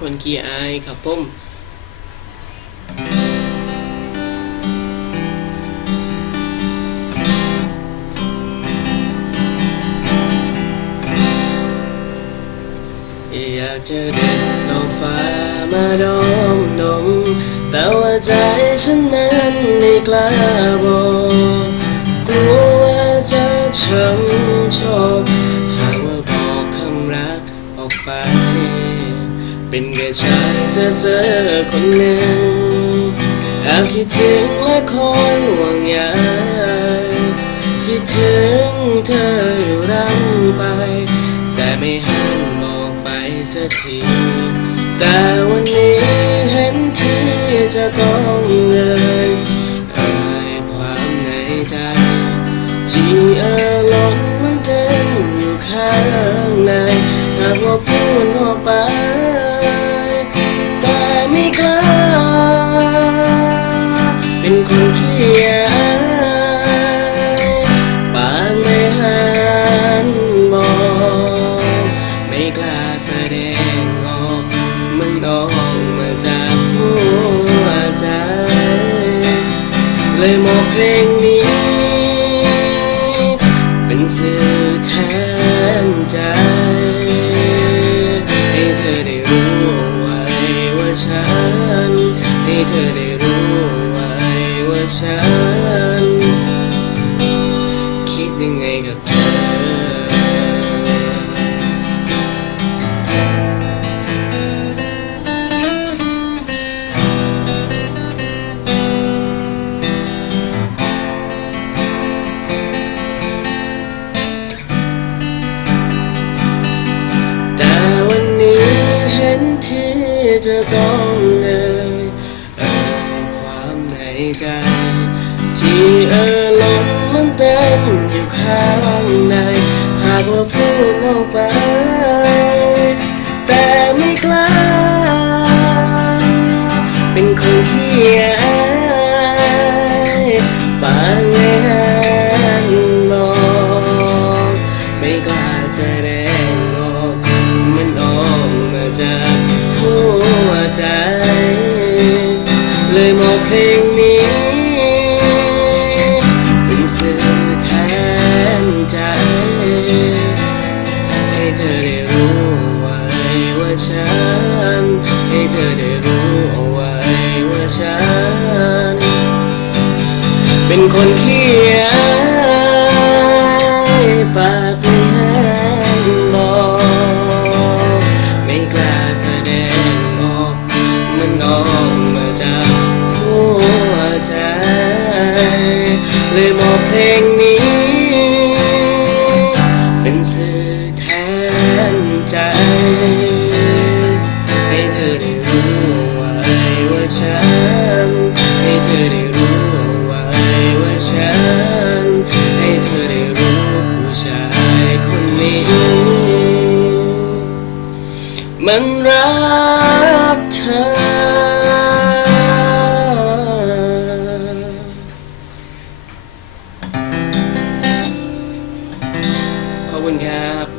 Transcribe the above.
คนขี้อายครับผมอยากจะเดินลงฟ้ามาดมดมแต่ว่าใจฉันนั้นไม่กล้าบอก เป็นแค่ชายเซ่อเซ่อๆคนหนึ่งแอบคิดถึงและคอยห่วงใยคิดถึงเธออยู่ร่ำไป แต่ไม่หันมองไปสักที แต่วันนี้เห็นที่จะต้อง ยมอบเพลงนี้ เป็นสื่อแทนใจ ให้เธอได้รู้ไว้ว่าฉัน ให้เธอได้รู้ไว้ว่าฉัน ที่จะต้องเลยเอ่ยความในใจ ที่เออล้นมันเต็มอยู่ข้างใน หากว่าพูดออกไป แต่ไม่กล้า เป็นคนขี้อายปากไม่หันมองไม่กล้าแสดง เลยมอบเพลงนี้ เป็นสื่อแทนใจ ให้เธอได้รู้ไว้ว่าฉัน ให้เธอได้รู้เอาไว้ว่าฉัน เป็นคนขี้ เพลงนี้ เป็นสื่อแทนใจ ให้เธอได้รู้ไว้ว่าฉัน ให้เธอได้รู้ไว้ว่าฉัน ให้เธอได้รู้ผู้ชายคนนี้ มันรักเธอ คุณครับ